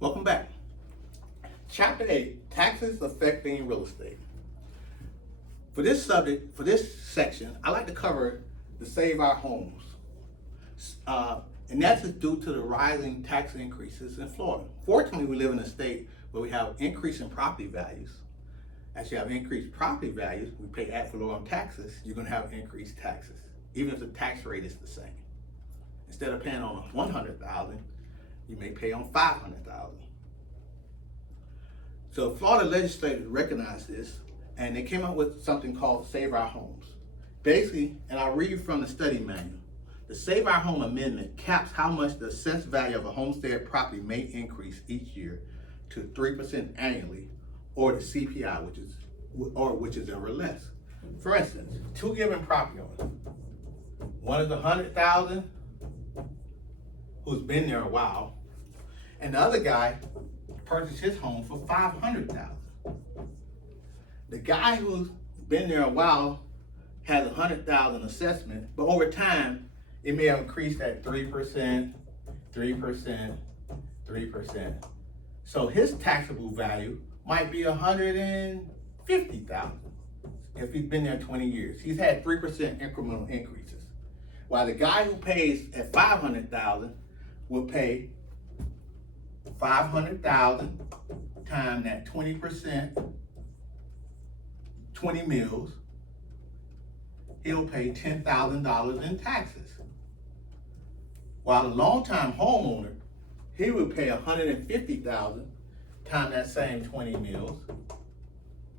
Welcome back. Chapter 8, Taxes Affecting Real Estate. For this subject, for this section, I like to cover the Save Our Homes. And that's due to the rising tax increases in Florida. Fortunately, we live in a state where we have increasing property values. As you have increased property values, we pay ad valorem taxes, you're going to have increased taxes, even if the tax rate is the same. Instead of paying on $100,000, you may pay on $500,000. So Florida legislators recognized this, and they came up with something called Save Our Homes. Basically, and I'll read from the study manual, the Save Our Home Amendment caps how much the assessed value of a homestead property may increase each year to 3% annually, or the CPI, which is or less. For instance, two given property owners. One is $100,000, who's been there a while, and the other guy purchased his home for $500,000. The guy who's been there a while has a $100,000 assessment, but over time, it may have increased at 3%, 3%, 3%. So his taxable value might be $150,000 if he's been there 20 years. He's had 3% incremental increases. While the guy who pays at $500,000 will pay $500,000 times that 20%, 20 mills, he'll pay $10,000 in taxes. While a long-time homeowner, he would pay $150,000 times that same 20 mills,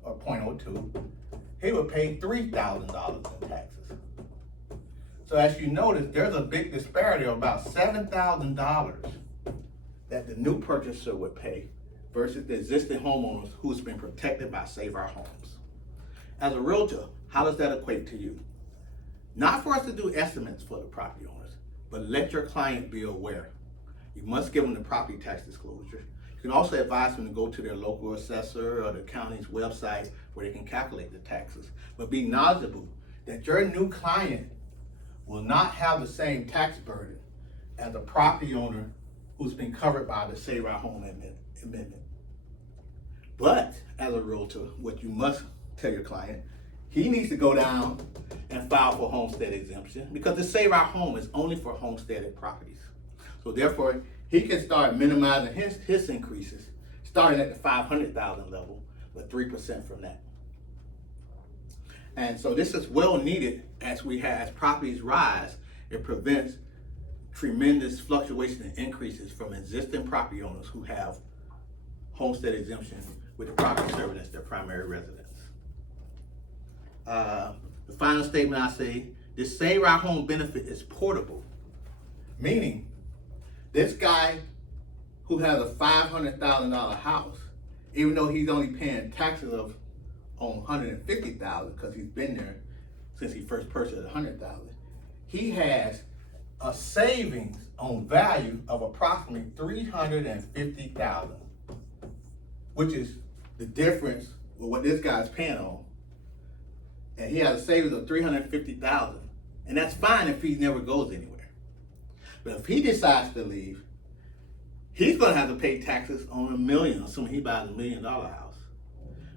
or 0.02, he would pay $3,000 in taxes. So as you notice, there's a big disparity of about $7,000 that the new purchaser would pay versus the existing homeowners who's been protected by Save Our Homes. As a realtor, how does that equate to you? Not for us to do estimates for the property owners, but let your client be aware. You must give them the property tax disclosure. You can also advise them to go to their local assessor or the county's website where they can calculate the taxes. But be knowledgeable that your new client will not have the same tax burden as a property owner who's been covered by the Save Our Home Amendment. But as a realtor, what you must tell your client, he needs to go down and file for homestead exemption because the Save Our Home is only for homesteaded properties. So therefore, he can start minimizing his increases, starting at the $500,000 level, but 3% from that. And so this is well needed as properties rise. It prevents tremendous fluctuation and increases from existing property owners who have homestead exemption with the property serving as their primary residence. The final statement I say, this Save Our Home benefit is portable, meaning this guy who has a $500,000 house, even though he's only paying taxes on $150,000 because he's been there since he first purchased $100,000, he has a savings on value of approximately $350,000, which is the difference with what this guy's paying on. And he has a savings of $350,000, and that's fine if he never goes anywhere. But if he decides to leave, he's going to have to pay taxes on $1 million, assuming he buys $1 million house.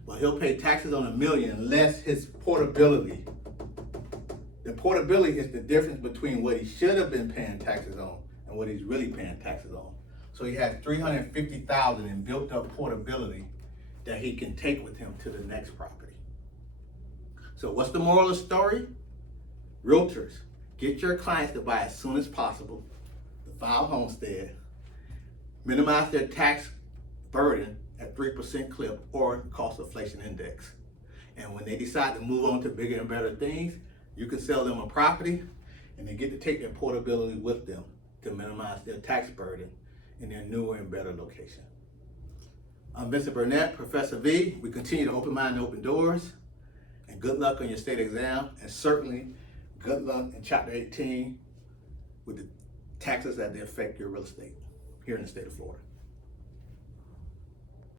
But he'll pay taxes on $1 million unless his portability. The portability is the difference between what he should have been paying taxes on and what he's really paying taxes on. So he has $350,000 in built-up portability that he can take with him to the next property. So what's the moral of the story? Realtors, get your clients to buy as soon as possible, to file homestead, minimize their tax burden at 3% clip or cost inflation index. And when they decide to move on to bigger and better things, you can sell them a property and they get to take their portability with them to minimize their tax burden in their newer and better location. I'm Vincent Burnett, Professor V. We continue to open mind and open doors. And good luck on your state exam, and certainly good luck in Chapter 18 with the taxes that affect your real estate here in the state of Florida.